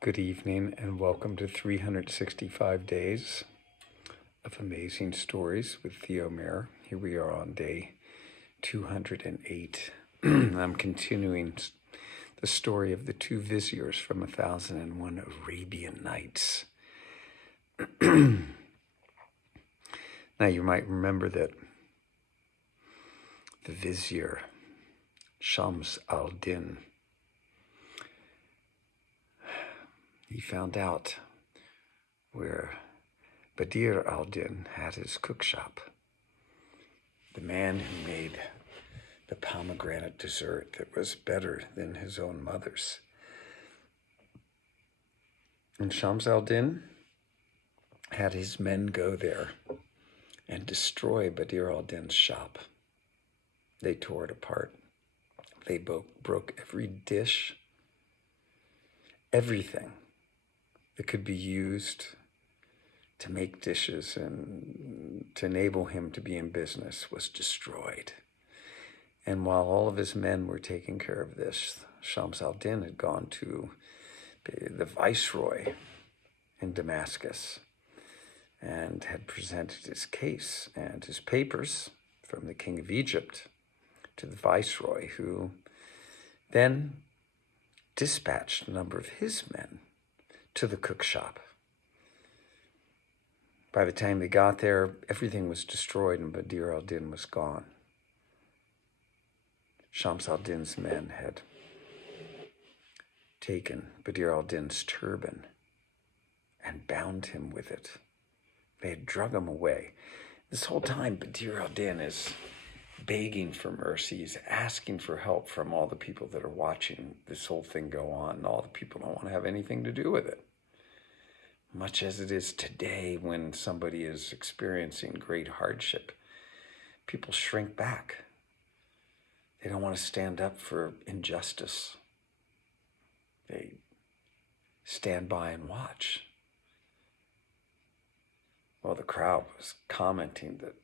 Good evening and welcome to 365 Days of Amazing Stories with Theo Mayer. Here we are on day 208. I'm continuing the story of the two Viziers from 1001 Arabian Nights. Now you might remember that the Vizier, Shams al-Din, he found out where Badr al-Din had his cookshop. The man who made the pomegranate dessert that was better than his own mother's. And Shams al-Din had his men go there and destroy Badr al-Din's shop. They tore it apart. They broke every dish, everything that could be used to make dishes and to enable him to be in business was destroyed. And while all of his men were taking care of this, Shams al-Din had gone to the viceroy in Damascus and had presented his case and his papers from the king of Egypt to the viceroy, who then dispatched a number of his men to the cookshop. By the time they got there, everything was destroyed and Badr al-Din was gone. Shams al-Din's men had taken Badr al-Din's turban and bound him with it. They had drug him away. This whole time, Badr al-Din is begging for mercy. He's asking for help from all the people that are watching this whole thing go on. All the people don't want to have anything to do with it. Much as it is today when somebody is experiencing great hardship, people shrink back. They don't want to stand up for injustice. They stand by and watch. Well, the crowd was commenting that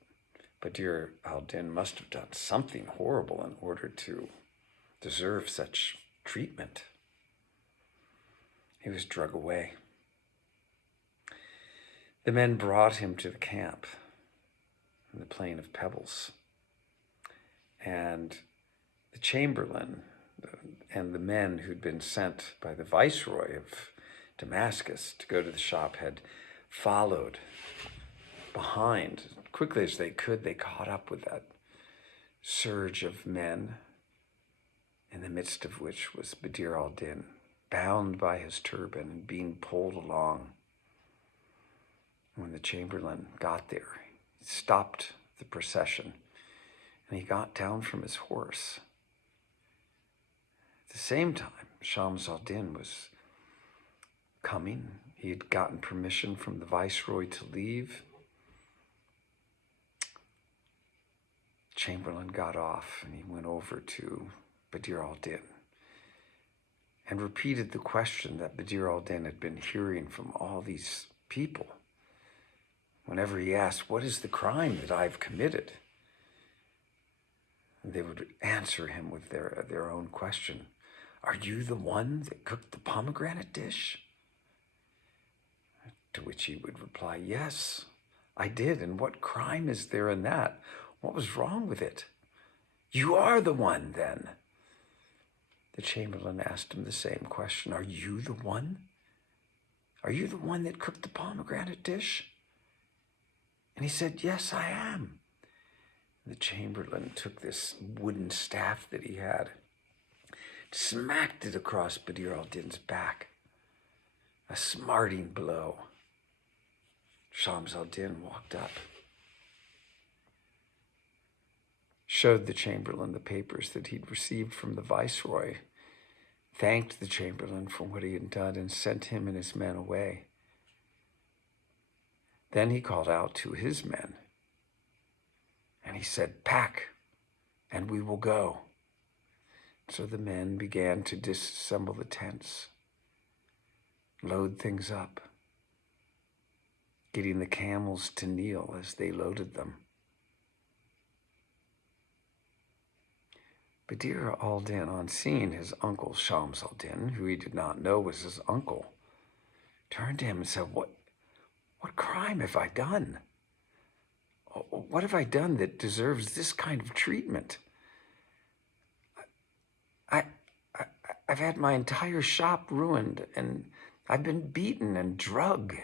Badr al-Din must have done something horrible in order to deserve such treatment. He was dragged away. The men brought him to the camp in the plain of Pebbles. And the chamberlain and the men who'd been sent by the viceroy of Damascus to go to the shop had followed behind. Quickly as they could, they caught up with that surge of men, in the midst of which was Badr al-Din, bound by his turban and being pulled along. When the chamberlain got there, he stopped the procession and he got down from his horse. At the same time, Shams al-Din was coming. He had gotten permission from the viceroy to leave. The chamberlain got off and he went over to Badr al-Din and repeated the question that Badr al-Din had been hearing from all these people. Whenever he asked, "What is the crime that I've committed?" they would answer him with their own question. "Are you the one that cooked the pomegranate dish?" To which he would reply, "Yes, I did. And what crime is there in that? What was wrong with it?" "You are the one, then." The chamberlain asked him the same question. "Are you the one? Are you the one that cooked the pomegranate dish?" And he said, "Yes, I am." The chamberlain took this wooden staff that he had, smacked it across Badr al-Din's back, a smarting blow. Shams al-Din walked up, showed the chamberlain the papers that he'd received from the viceroy, thanked the chamberlain for what he had done, and sent him and his men away. Then he called out to his men, and he said, "Pack, and we will go." So the men began to disassemble the tents, load things up, getting the camels to kneel as they loaded them. Badr al-Din, on seeing his uncle Shams al-Din, who he did not know was his uncle, turned to him and said, what crime have I done? What have I done that deserves this kind of treatment? I've had my entire shop ruined, and I've been beaten and drugged,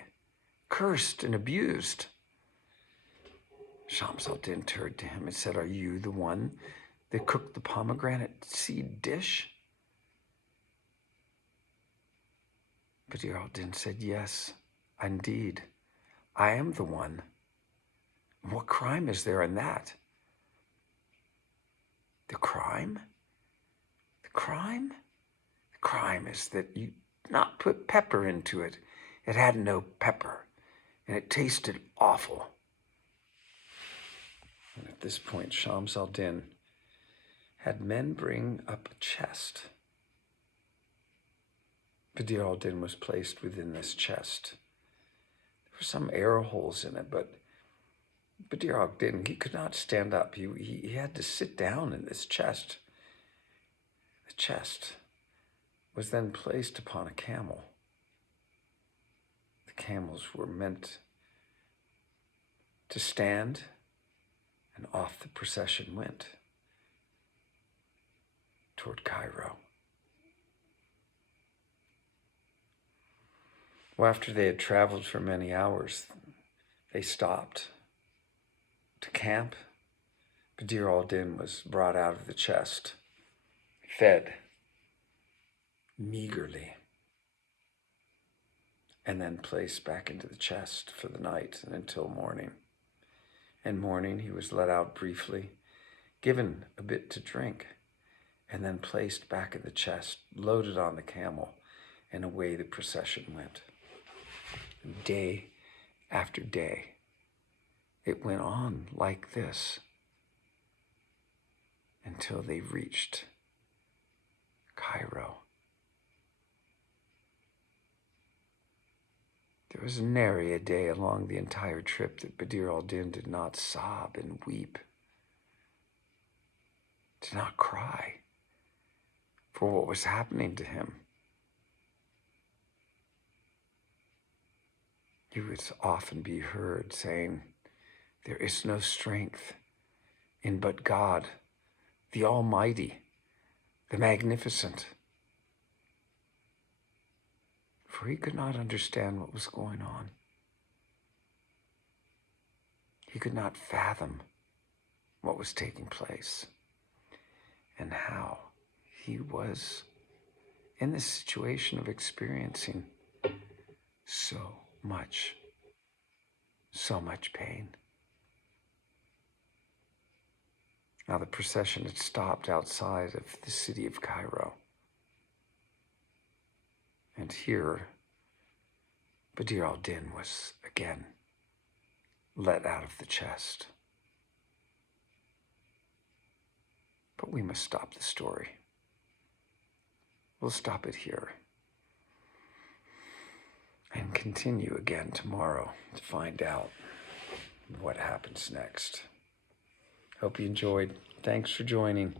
cursed and abused. Shams al-Din turned to him and said, are you the one that cooked the pomegranate seed dish? Badr al-Din said, yes, indeed, I am the one. What crime is there in that? The crime? The crime? The crime is that you not put pepper into it. It had no pepper, and it tasted awful. And at this point, Shams al-Din had men bring up a chest. Badr al-Din was placed within this chest. There were some air holes in it, but Badr al-Din, he could not stand up. He had to sit down in this chest. The chest was then placed upon a camel. The camels were meant to stand, and off the procession went toward Cairo. Well, after they had traveled for many hours, they stopped to camp. Badr al-Din was brought out of the chest, fed meagerly, and then placed back into the chest for the night and until morning. In morning, he was let out briefly, given a bit to drink, and then placed back in the chest, loaded on the camel, and away the procession went. Day after day, it went on like this until they reached Cairo. There was nary a day along the entire trip that Badr al-Din did not sob and weep, did not cry for what was happening to him. He would often be heard saying, there is no strength in but God, the Almighty, the Magnificent. For he could not understand what was going on. He could not fathom what was taking place and how he was in this situation of experiencing so much pain. Now the procession had stopped outside of the city of Cairo. And here, Badr al-Din was again let out of the chest. But we must stop the story. We'll stop it here and continue again tomorrow to find out what happens next. Hope you enjoyed. Thanks for joining.